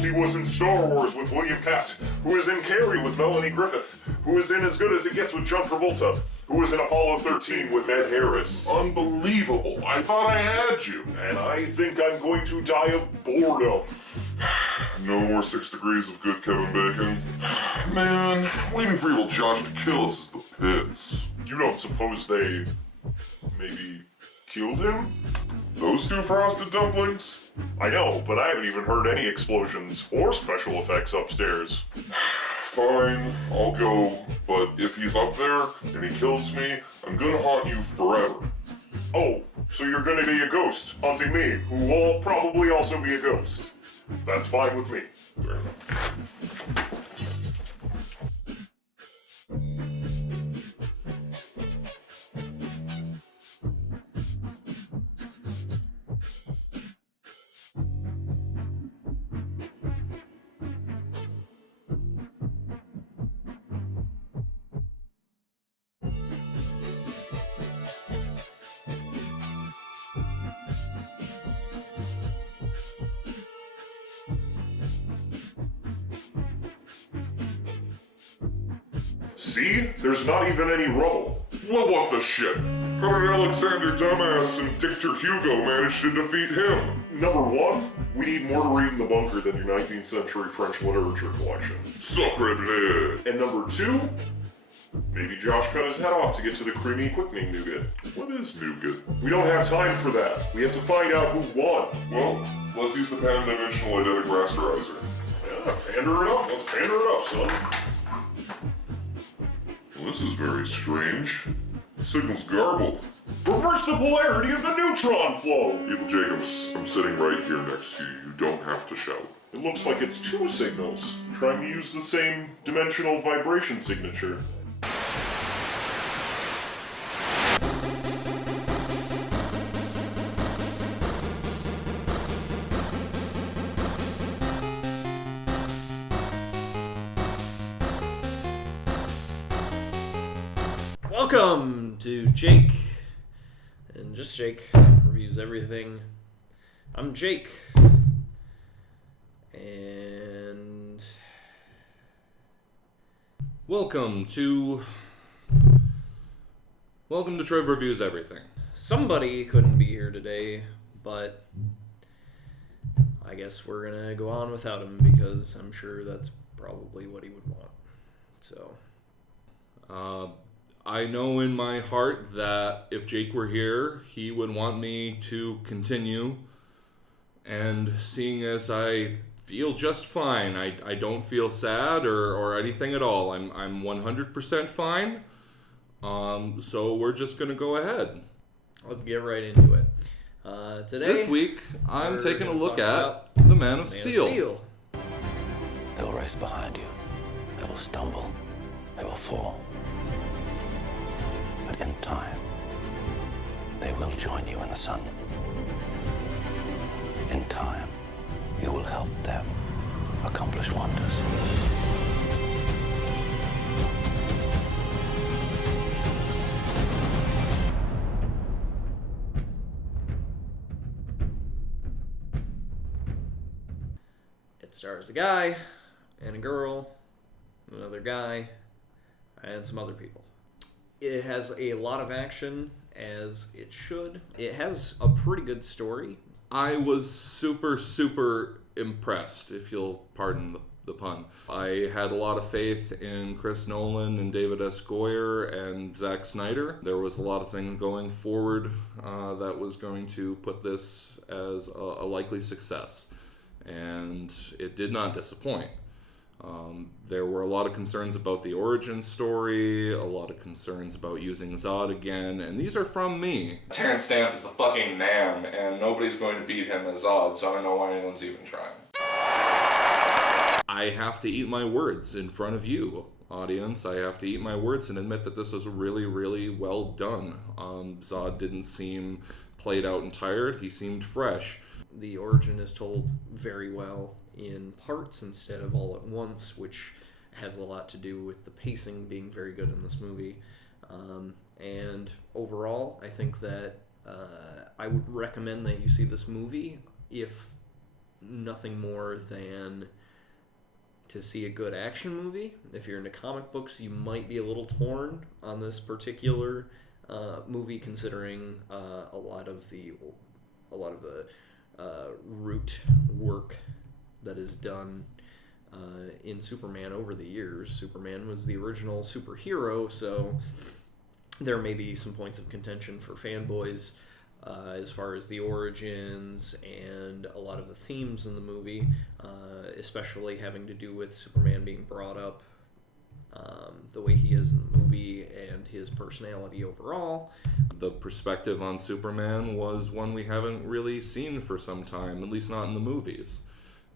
Schulte was in Star Wars with William Catt, who is in Carrie with Melanie Griffith, who is in As Good As It Gets with John Travolta, who is in Apollo 13 with Ed Harris. Unbelievable. I thought I had you. And I think I'm going to die of boredom. No more 6 degrees of good Kevin Bacon. Man, waiting for evil Josh to kill us is the pits. You don't suppose they maybe killed him? Those 2 frosted dumplings? I know, but I haven't even heard any explosions or special effects upstairs. Fine, I'll go, but if he's up there and he kills me, I'm gonna haunt you forever. Oh, so you're gonna be a ghost haunting me, who will probably also be a ghost. That's fine with me. Fair enough. See? There's not even any rubble. Well, what the shit? How did Alexander Dumbass and Victor Hugo manage to defeat him? Number 1, we need more to read in the bunker than your 19th century French literature collection. Sacre bleu. And number 2, maybe Josh cut his head off to get to the creamy quickening nougat. What is nougat? We don't have time for that. We have to find out who won. Well, let's use the pan-dimensional eidetic rasterizer. Yeah, pander it up. Let's pander it up, son. Well, this is very strange. The signal's garbled. Reverse the polarity of the neutron flow. Evil Jacobs, I'm sitting right here next to you. You don't have to shout. It looks like it's 2 signals, trying to use the same dimensional vibration signature. Welcome to Jake, and just Jake reviews everything. I'm Jake, and Welcome to Trev Reviews Everything. somebody couldn't be here today, but I guess we're gonna go on without him because I'm sure that's probably what he would want. So, I know in my heart that if Jake were here, he would want me to continue. And seeing as I feel just fine, I don't feel sad or anything at all. I'm 100% fine. So we're just gonna go ahead. let's get right into it. Today, This week, I'm we're taking a gonna look talk at The Man of Man of Steel. They will race behind you. They will stumble. They will fall. But in time, they will join you in the sun. In time, you will help them accomplish wonders. It stars a guy and a girl, another guy, and some other people. It has a lot of action, as it should. It has a pretty good story. I was super, super impressed, if you'll pardon the pun. I had a lot of faith in Chris Nolan and David S. Goyer and Zack Snyder. There was a lot of things going forward that was going to put this as a likely success. And it did not disappoint. There were a lot of concerns about the origin story, a lot of concerns about using Zod again, and these are from me. Terrence Stamp is the fucking man, and nobody's going to beat him as Zod, so I don't know why anyone's even trying. I have to eat my words in front of you, audience. I have to eat my words and admit that this was really, really well done. Zod didn't seem played out and tired. He seemed fresh. The origin is told very well in parts instead of all at once, which has a lot to do with the pacing being very good in this movie. And overall, I think that I would recommend that you see this movie if nothing more than to see a good action movie. If you're into comic books, you might be a little torn on this particular movie, considering a lot of the root work that is done in Superman over the years. Superman was the original superhero, so there may be some points of contention for fanboys as far as the origins and a lot of the themes in the movie, especially having to do with Superman being brought up the way he is in the movie and his personality overall. The perspective on Superman was one we haven't really seen for some time, at least not in the movies.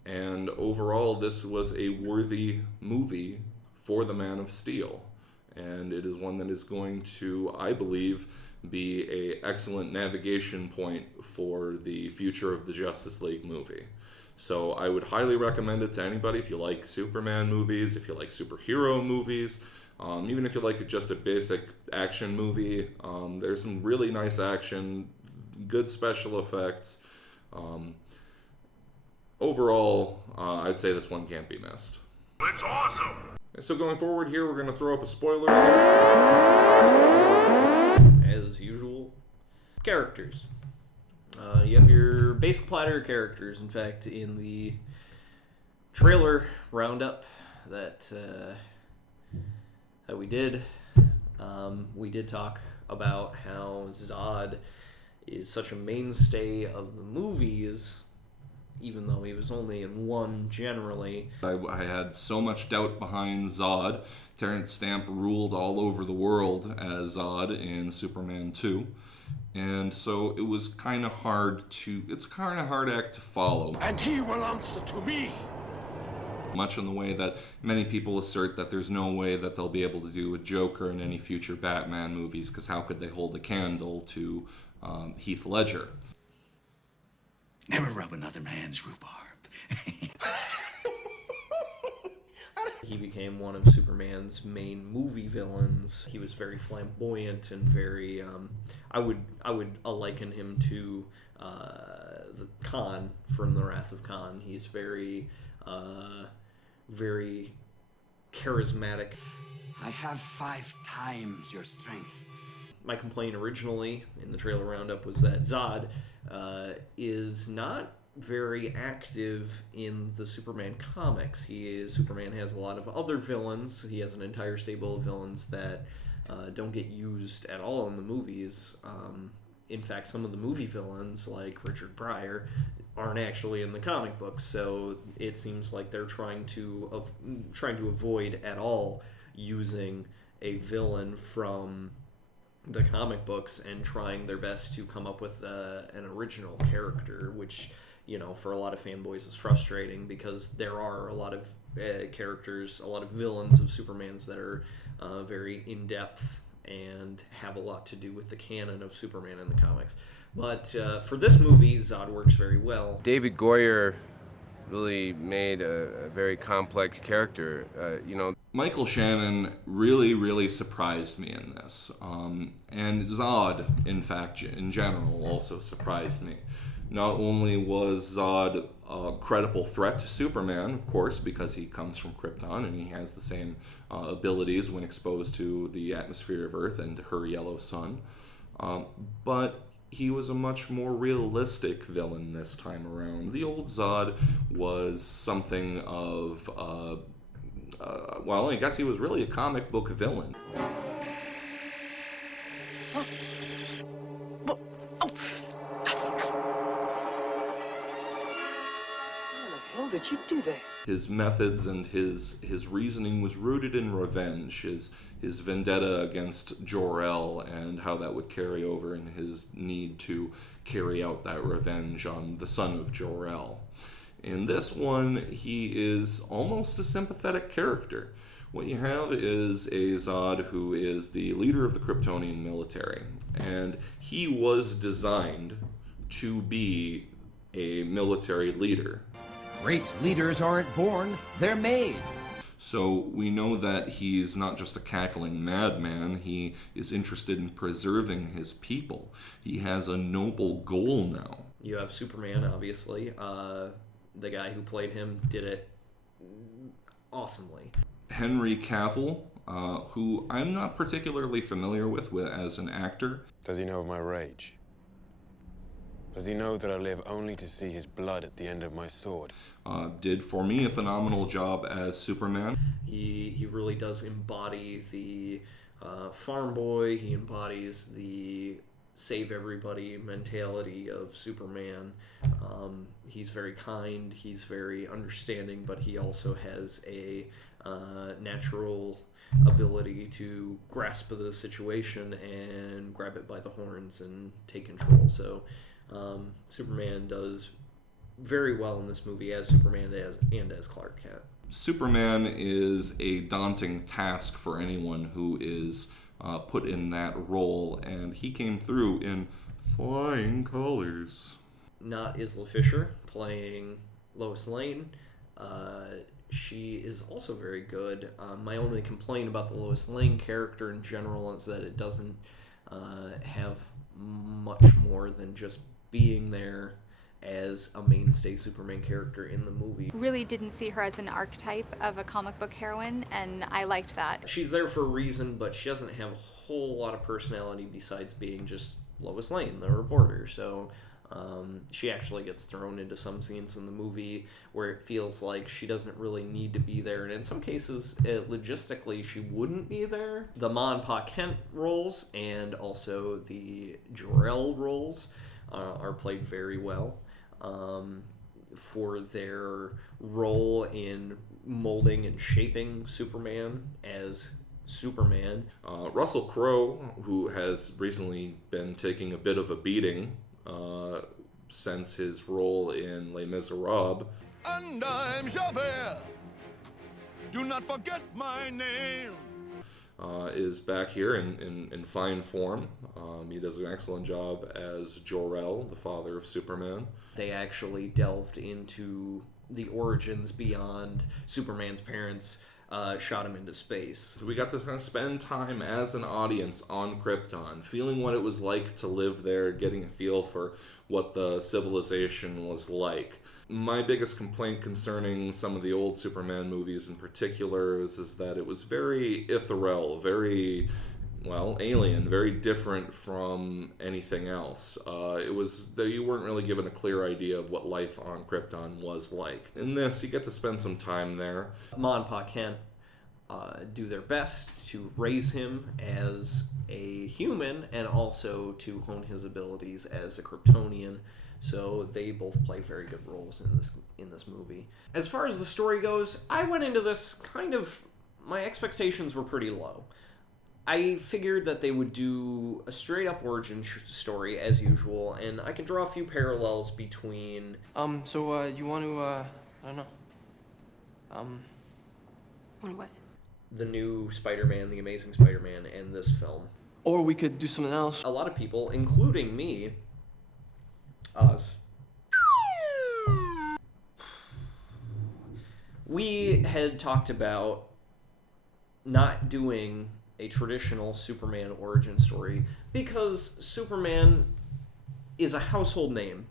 And overall, this was a worthy movie for the Man of Steel. And it is one that is going to, I believe, be an excellent navigation point for the future of the Justice League movie. So I would highly recommend it to anybody if you like Superman movies, if you like superhero movies, even if you like just a basic action movie. There's some really nice action, good special effects. Overall, I'd say this one can't be missed. It's awesome! So going forward here, we're going to throw up a spoiler. As usual, characters. You have your basic platter of characters. In fact, in the trailer roundup that we did talk about how Zod is such a mainstay of the movies, even though he was only in one generally. I had so much doubt behind Zod. Terrence Stamp ruled all over the world as Zod in Superman 2. And so it was kind of it's kind of hard act to follow. And he will answer to me. Much in the way that many people assert that there's no way that they'll be able to do a Joker in any future Batman movies, because how could they hold a candle to Heath Ledger? Never rub another man's rhubarb. He became one of Superman's main movie villains. He was very flamboyant and very, I would liken him to the Khan from The Wrath of Khan. He's very, very charismatic. I have 5 times your strength. My complaint originally in the trailer roundup was that Zod is not very active in the Superman comics. Superman has a lot of other villains. He has an entire stable of villains that don't get used at all in the movies. In fact, some of the movie villains, like Richard Pryor, aren't actually in the comic books. So it seems like they're trying to avoid at all using a villain from the comic books and trying their best to come up with an original character, which, for a lot of fanboys is frustrating, because there are a lot of characters, a lot of villains of Superman's that are very in-depth and have a lot to do with the canon of Superman in the comics. But for this movie, Zod works very well. David Goyer really made a very complex character, Michael Shannon really, really surprised me in this. And Zod, in fact, in general, also surprised me. Not only was Zod a credible threat to Superman, of course, because he comes from Krypton and he has the same abilities when exposed to the atmosphere of Earth and to her yellow sun, but he was a much more realistic villain this time around. The old Zod was something of, I guess he was really a comic book villain. How did you do that? His methods and his reasoning was rooted in revenge, his vendetta against Jor-El, and how that would carry over in his need to carry out that revenge on the son of Jor-El. In this one, he is almost a sympathetic character. What you have is a Zod who is the leader of the Kryptonian military, and he was designed to be a military leader. Great leaders aren't born, they're made. So we know that he's not just a cackling madman, he is interested in preserving his people. He has a noble goal now. You have Superman, obviously. the guy who played him did it awesomely. Henry Cavill, who I'm not particularly familiar with as an actor. Does he know of my rage? Does he know that I live only to see his blood at the end of my sword? Did, for me, a phenomenal job as Superman. He really does embody the farm boy. He embodies the save everybody mentality of Superman. He's very kind, he's very understanding, but he also has a natural ability to grasp the situation and grab it by the horns and take control. So Superman does very well in this movie as Superman and as Clark Kent. Superman is a daunting task for anyone who is put in that role, and he came through in flying colors. Not Isla Fisher playing Lois Lane. She is also very good. My only complaint about the Lois Lane character in general is that it doesn't have much more than just being there as a mainstay Superman character in the movie. Really didn't see her as an archetype of a comic book heroine, and I liked that. She's there for a reason, but she doesn't have a whole lot of personality besides being just Lois Lane, the reporter. So she actually gets thrown into some scenes in the movie where it feels like she doesn't really need to be there, and in some cases, logistically, she wouldn't be there. The Ma and Pa Kent roles and also the Jor-El roles are played very well for their role in molding and shaping Superman as Superman. Russell Crowe, who has recently been taking a bit of a beating since his role in Les Miserables. And I'm Javert. Do not forget my name. Is back here in fine form. He does an excellent job as Jor-El, the father of Superman. They actually delved into the origins beyond Superman's parents shot him into space. We got to kind of spend time as an audience on Krypton, feeling what it was like to live there, getting a feel for what the civilization was like. My biggest complaint concerning some of the old Superman movies in particular is that it was very ethereal, very, well, alien, very different from anything else. It was that you weren't really given a clear idea of what life on Krypton was like. In this, you get to spend some time there. Ma and Pa Kent do their best to raise him as a human and also to hone his abilities as a Kryptonian. So they both play very good roles in this movie. As far as the story goes, I went into this my expectations were pretty low. I figured that they would do a straight-up origin story as usual, and I can draw a few parallels between... So you want to, I don't know, Want what? the new Spider-Man, The Amazing Spider-Man, and this film. Or we could do something else. A lot of people, including me, us, we had talked about not doing a traditional Superman origin story because Superman is a household name.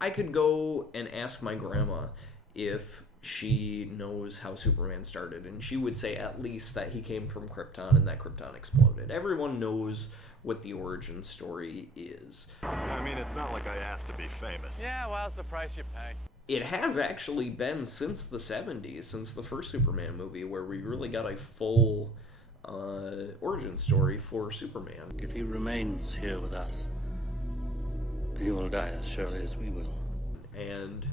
I could go and ask my grandma if she knows how Superman started, and she would say at least that he came from Krypton and that Krypton exploded. Everyone knows what the origin story is. I mean, it's not like I asked to be famous. Yeah, well, it's the price you pay. It has actually been since the 70s, since the first Superman movie, where we really got a full origin story for Superman. If he remains here with us, he will die as surely as we will. And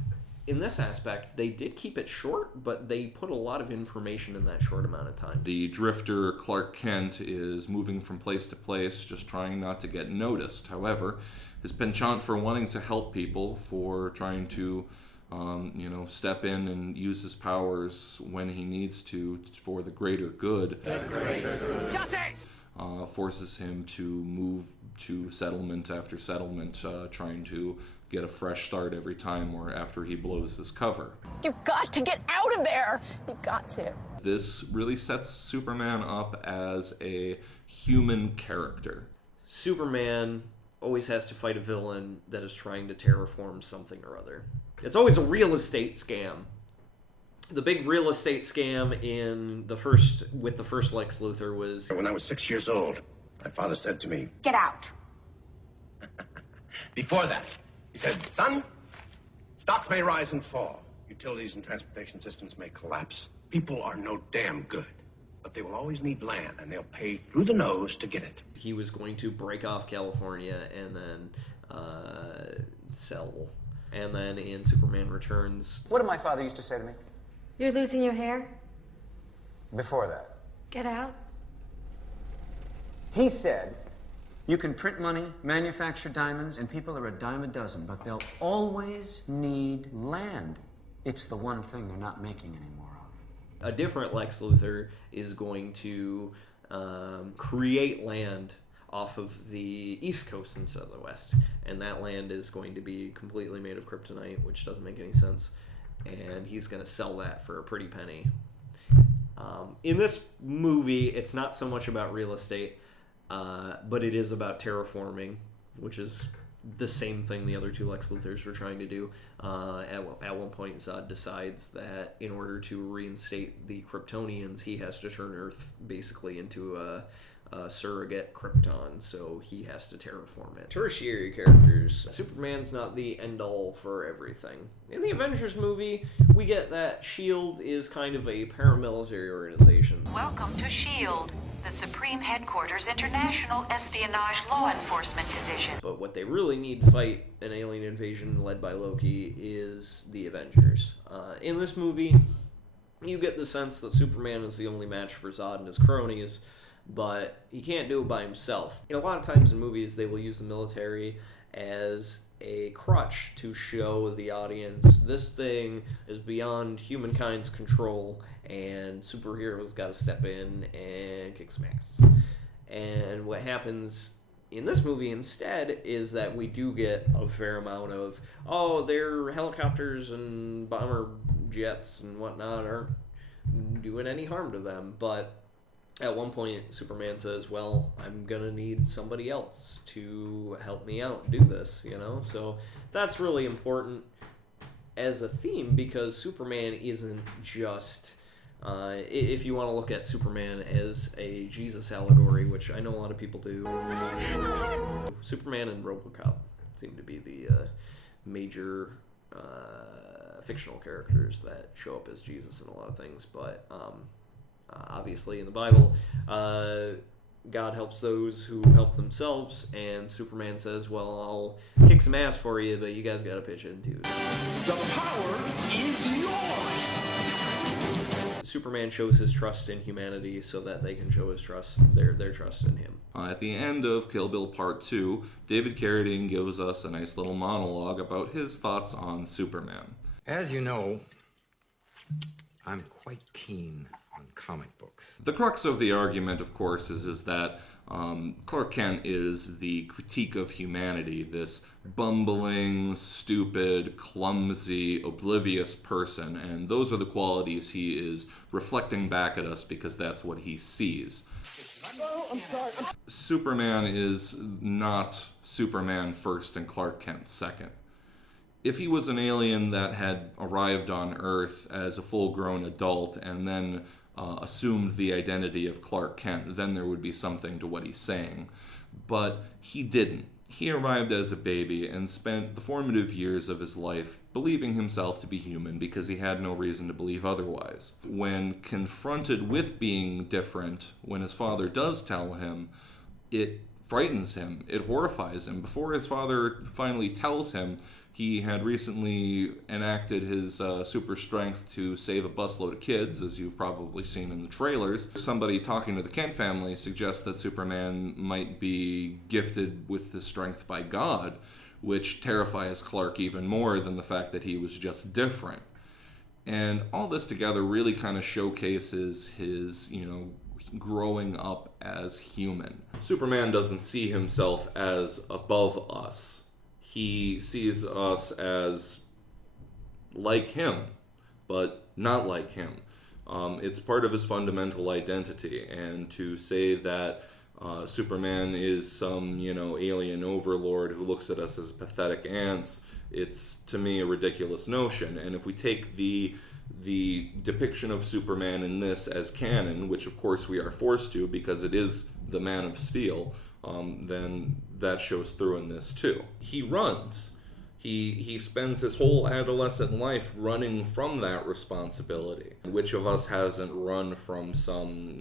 in this aspect, they did keep it short, but they put a lot of information in that short amount of time. The drifter Clark Kent is moving from place to place, just trying not to get noticed. However, his penchant for wanting to help people, for trying to step in and use his powers when he needs to for the greater good, forces him to move to settlement after settlement, trying to get a fresh start every time or after he blows his cover. You've got to get out of there! You've got to. This really sets Superman up as a human character. Superman always has to fight a villain that is trying to terraform something or other. It's always a real estate scam. The big real estate scam with the first Lex Luthor was... When I was 6 years old, my father said to me, Get out. before that, he said, son, stocks may rise and fall. Utilities and transportation systems may collapse. People are no damn good. But they will always need land, and they'll pay through the nose to get it. He was going to break off California and then sell. And then in Superman Returns... What did my father used to say to me? You're losing your hair? Before that. Get out. He said, you can print money, manufacture diamonds, and people are a dime a dozen, but they'll always need land. It's the one thing they're not making anymore. A different Lex Luthor is going to create land off of the East Coast instead of the West. And that land is going to be completely made of kryptonite, which doesn't make any sense. And he's going to sell that for a pretty penny. In this movie, it's not so much about real estate, but it is about terraforming, which is the same thing the other two Lex Luthors were trying to do. At one point, Zod decides that in order to reinstate the Kryptonians, he has to turn Earth basically into a surrogate Krypton, so he has to terraform it. Tertiary characters. Superman's not the end-all for everything. In the Avengers movie, we get that S.H.I.E.L.D. is kind of a paramilitary organization. Welcome to S.H.I.E.L.D., the Supreme Headquarters International Espionage Law Enforcement Division. But what they really need to fight an alien invasion led by Loki is the Avengers. In this movie, you get the sense that Superman is the only match for Zod and his cronies, but he can't do it by himself. A lot of times in movies, they will use the military as a crutch to show the audience this thing is beyond humankind's control and superheroes got to step in and kick some ass. And what happens in this movie instead is that we do get a fair amount of, their helicopters and bomber jets and whatnot aren't doing any harm to them, but at one point, Superman says, well, I'm going to need somebody else to help me out do this, So that's really important as a theme because Superman isn't just... if you want to look at Superman as a Jesus allegory, which I know a lot of people do, Superman and RoboCop seem to be the major fictional characters that show up as Jesus in a lot of things, but... obviously, in the Bible, God helps those who help themselves, and Superman says, well, I'll kick some ass for you, but you guys gotta pitch in too. The power is yours! Superman shows his trust in humanity so that they can show his trust, their trust in him. At the end of Kill Bill Part 2, David Carradine gives us a nice little monologue about his thoughts on Superman. As you know, I'm quite keen on comic books. The crux of the argument, of course, is that Clark Kent is the critique of humanity, this bumbling, stupid, clumsy, oblivious person, and those are the qualities he is reflecting back at us because that's what he sees. Superman is not Superman first and Clark Kent second. If he was an alien that had arrived on Earth as a full-grown adult and then assumed the identity of Clark Kent, then there would be something to what he's saying. But he didn't. He arrived as a baby and spent the formative years of his life believing himself to be human because he had no reason to believe otherwise. When confronted with being different, when his father does tell him, it frightens him, it horrifies him. Before his father finally tells him, he had recently enacted his super strength to save a busload of kids, as you've probably seen in the trailers. Somebody talking to the Kent family suggests that Superman might be gifted with the strength by God, which terrifies Clark even more than the fact that he was just different. And all this together really kind of showcases his, growing up as human. Superman doesn't see himself as above us. He sees us as like him, but not like him. It's part of his fundamental identity, and to say that Superman is some, alien overlord who looks at us as pathetic ants It's, to me, a ridiculous notion. And if we take the depiction of Superman in this as canon, which of course we are forced to because it is the Man of Steel, then that shows through in this too. He runs. He spends his whole adolescent life running from that responsibility. Which of us hasn't run from some,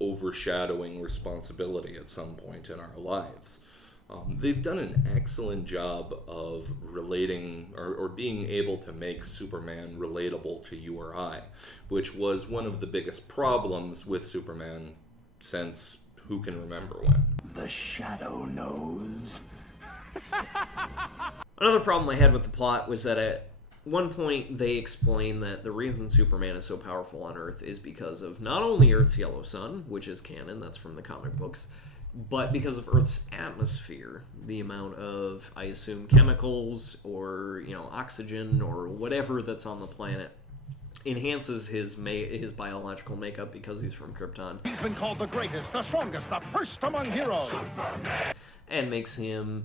overshadowing responsibility at some point in our lives? They've done an excellent job of relating or being able to make Superman relatable to you or I, which was one of the biggest problems with Superman since who can remember when. The Shadow knows. Another problem I had with the plot was that at one point they explain that the reason Superman is so powerful on Earth is because of not only Earth's yellow sun, which is canon, that's from the comic books, but because of Earth's atmosphere, the amount of, I assume, chemicals or, oxygen or whatever that's on the planet enhances his biological makeup because he's from Krypton. He's been called the greatest, the strongest, the first among heroes. And makes him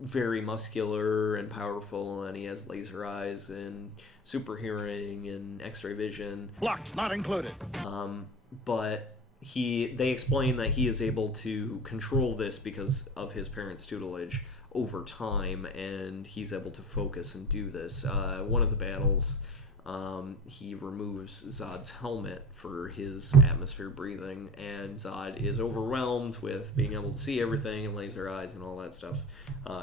very muscular and powerful, and he has laser eyes and super hearing and X-ray vision. Blocked, not included. But they explain that he is able to control this because of his parents' tutelage over time, and he's able to focus and do this. One of the battles, he removes Zod's helmet for his atmosphere breathing, and Zod is overwhelmed with being able to see everything and laser eyes and all that stuff.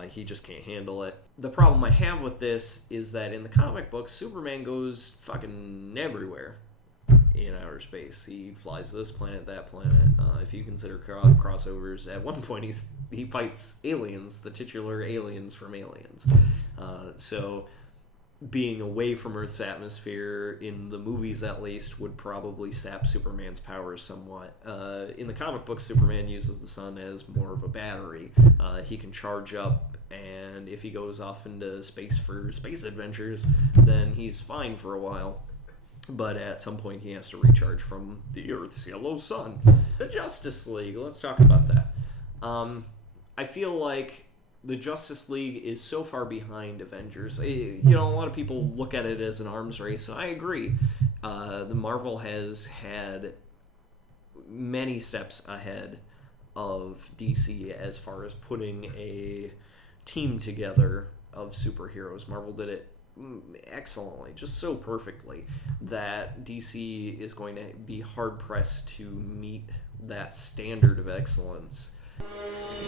He just can't handle it. The problem I have with this is that in the comic books, Superman goes fucking everywhere in outer space. He flies this planet, that planet. If you consider crossovers, at one point he fights aliens, the titular aliens from Aliens. So being away from Earth's atmosphere, in the movies at least, would probably sap Superman's powers somewhat. In the comic book, Superman uses the sun as more of a battery. He can charge up, and if he goes off into space for space adventures, then he's fine for a while. But at some point he has to recharge from the Earth's yellow sun. The Justice League, let's talk about that. I feel like the Justice League is so far behind Avengers. A lot of people look at it as an arms race, and I agree. The Marvel has had many steps ahead of DC as far as putting a team together of superheroes. Marvel did it excellently, just so perfectly, that DC is going to be hard-pressed to meet that standard of excellence.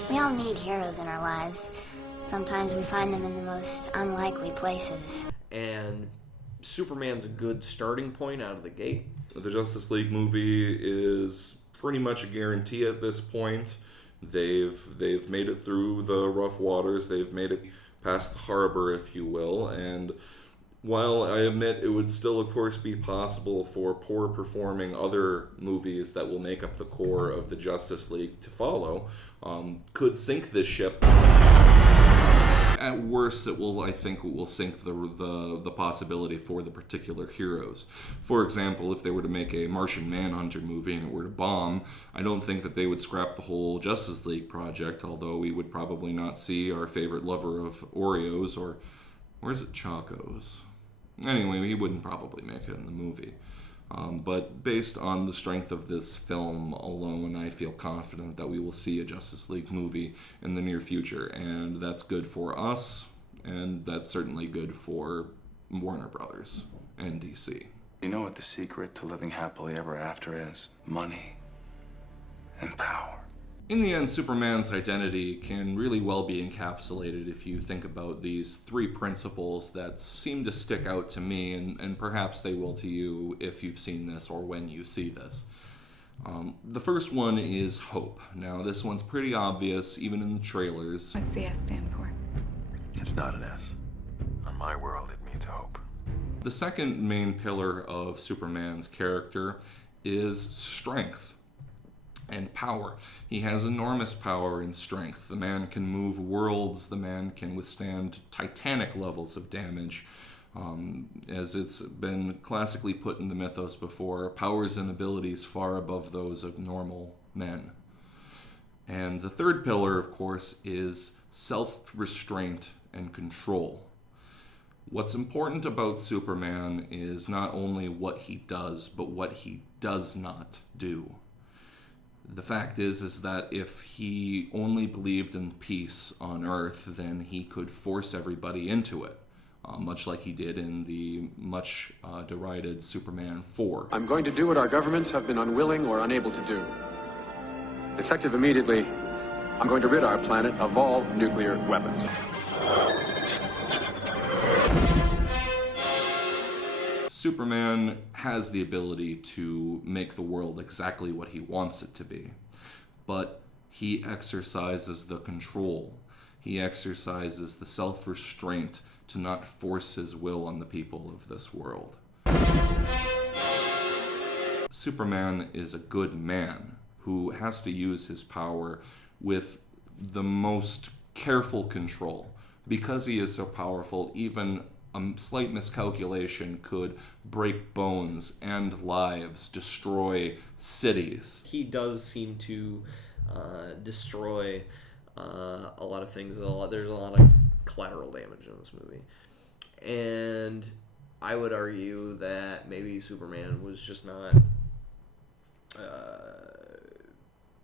We all need heroes in our lives. Sometimes we find them in the most unlikely places. And Superman's a good starting point out of the gate. The Justice League movie is pretty much a guarantee at this point. They've made it through the rough waters. They've made it past the harbor, if you will, and while I admit it would still, of course, be possible for poor performing other movies that will make up the core of the Justice League to follow, could sink this ship. At worst, I think it will sink the possibility for the particular heroes. For example, if they were to make a Martian Manhunter movie and it were to bomb, I don't think that they would scrap the whole Justice League project, although we would probably not see our favorite lover of Oreos, or is it Chacos? Anyway, he wouldn't probably make it in the movie. But based on the strength of this film alone, I feel confident that we will see a Justice League movie in the near future, and that's good for us, and that's certainly good for Warner Brothers and DC. You know what the secret to living happily ever after is? Money and power. In the end, Superman's identity can really well be encapsulated if you think about these three principles that seem to stick out to me, and perhaps they will to you if you've seen this or when you see this. The first one is hope. Now, this one's pretty obvious, even in the trailers. What's the S stand for? It's not an S. On my world, it means hope. The second main pillar of Superman's character is strength and power. He has enormous power and strength. The man can move worlds. The man can withstand titanic levels of damage. As it's been classically put in the mythos before, powers and abilities far above those of normal men. And the third pillar, of course, is self-restraint and control. What's important about Superman is not only what he does, but what he does not do. The fact is that if he only believed in peace on Earth, then he could force everybody into it, much like he did in the much derided Superman 4. I'm going to do what our governments have been unwilling or unable to do. Effective immediately, I'm going to rid our planet of all nuclear weapons. Superman has the ability to make the world exactly what he wants it to be, but he exercises the control. He exercises the self-restraint to not force his will on the people of this world. Superman is a good man who has to use his power with the most careful control. Because he is so powerful, even a slight miscalculation could break bones, end lives, destroy cities. He does seem to destroy a lot of things. There's a lot of collateral damage in this movie. And I would argue that maybe Superman was just not...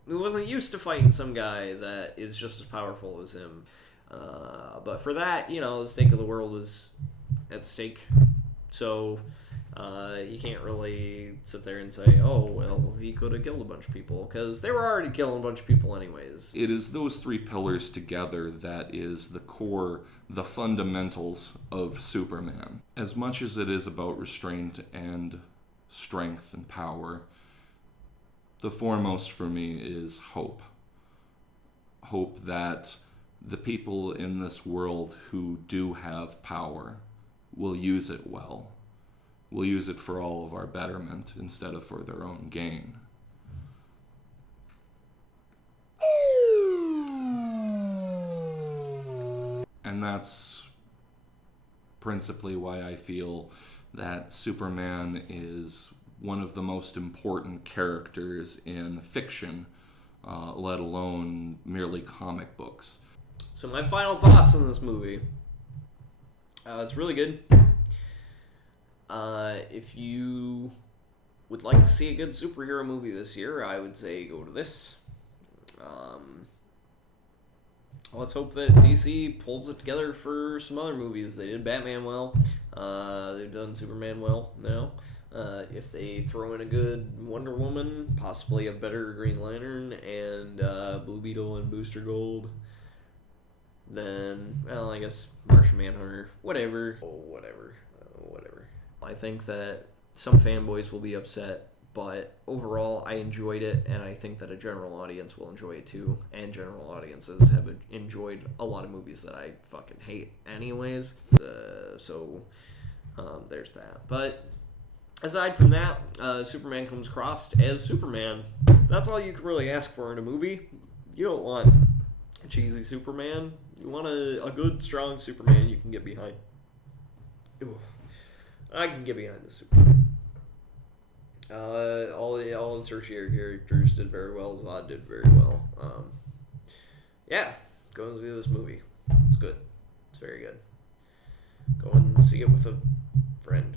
he wasn't used to fighting some guy that is just as powerful as him. But for that, the stake of the world was at stake. So you can't really sit there and say, oh, well, he could have killed a bunch of people, because they were already killing a bunch of people anyways. It is those three pillars together that is the core, the fundamentals of Superman. As much as it is about restraint and strength and power, the foremost for me is hope. Hope that the people in this world who do have power will use it well, will use it for all of our betterment instead of for their own gain. And that's principally why I feel that Superman is one of the most important characters in fiction, let alone merely comic books. So my final thoughts on this movie. It's really good. If you would like to see a good superhero movie this year, I would say go to this. Let's hope that DC pulls it together for some other movies. They did Batman well. They've done Superman well now. If they throw in a good Wonder Woman, possibly a better Green Lantern, and Blue Beetle and Booster Gold, then, well, I guess Martian Manhunter, whatever. I think that some fanboys will be upset, but overall, I enjoyed it, and I think that a general audience will enjoy it too, and general audiences have enjoyed a lot of movies that I fucking hate anyways, so there's that. But aside from that, Superman comes across as Superman. That's all you can really ask for in a movie. You don't want a cheesy Superman. You want a good, strong Superman you can get behind. Ooh. I can get behind the Superman. All the tertiary characters did very well. Zod did very well. Yeah, go and see this movie. It's good. It's very good. Go and see it with a friend.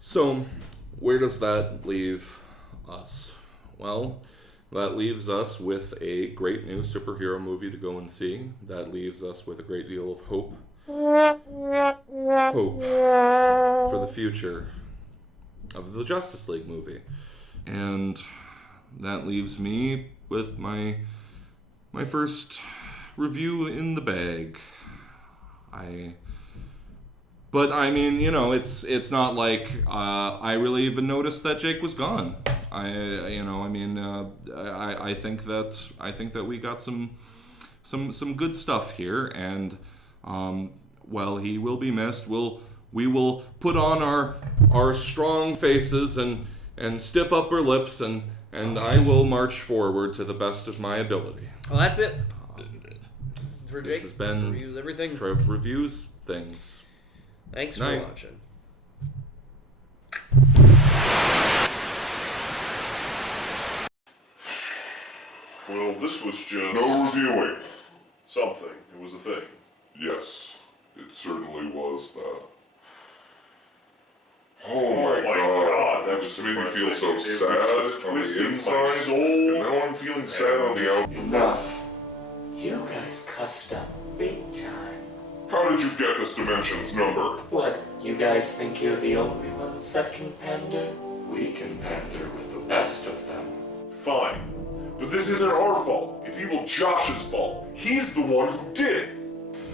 So, where does that leave us? Well, that leaves us with a great new superhero movie to go and see. That leaves us with a great deal of hope. Hope for the future of the Justice League movie. And that leaves me with my first review in the bag. But I mean, it's not like I really even noticed that Jake was gone. I think that we got some good stuff here, and well, he will be missed. We will put on our strong faces and stiff upper lips, and I will march forward to the best of my ability. Well, that's it. For Jake, this has been reviews everything. Trev Reviews Things. Thanks for watching. Well, this was just... No reviewing. Something. It was a thing. Yes, it certainly was that. Oh my god, that just made me feel so sad on the inside, and now I'm feeling sad on the outside. Enough. You guys cussed up big time. How did you get this Dimensions number? What, you guys think you're the only ones that can pander? We can pander with the best of them. Fine. But this isn't our fault. It's Evil Josh's fault. He's the one who did it.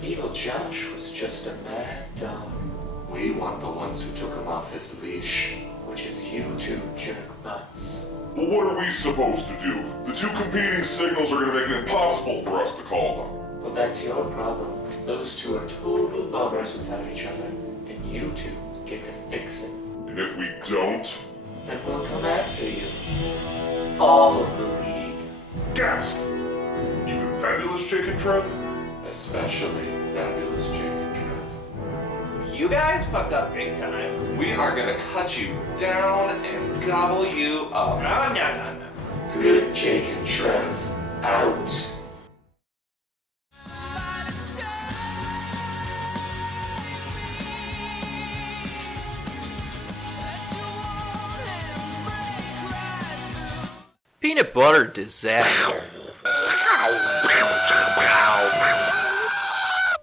Evil Josh was just a mad dog. We want the ones who took him off his leash, which is you two jerk butts. Well, what are we supposed to do? The two competing signals are going to make it impossible for us to call them. Well, that's your problem. Those two are total bummers without each other, and you two get to fix it. And if we don't? Then we'll come after you. All of the League. Gasp! Even Fabulous Jake and Trev? Especially Fabulous Jake and Trev. You guys fucked up big time. We are gonna cut you down and gobble you up. Oh, no. Good Jake and Trev. Out. Peanut butter disaster.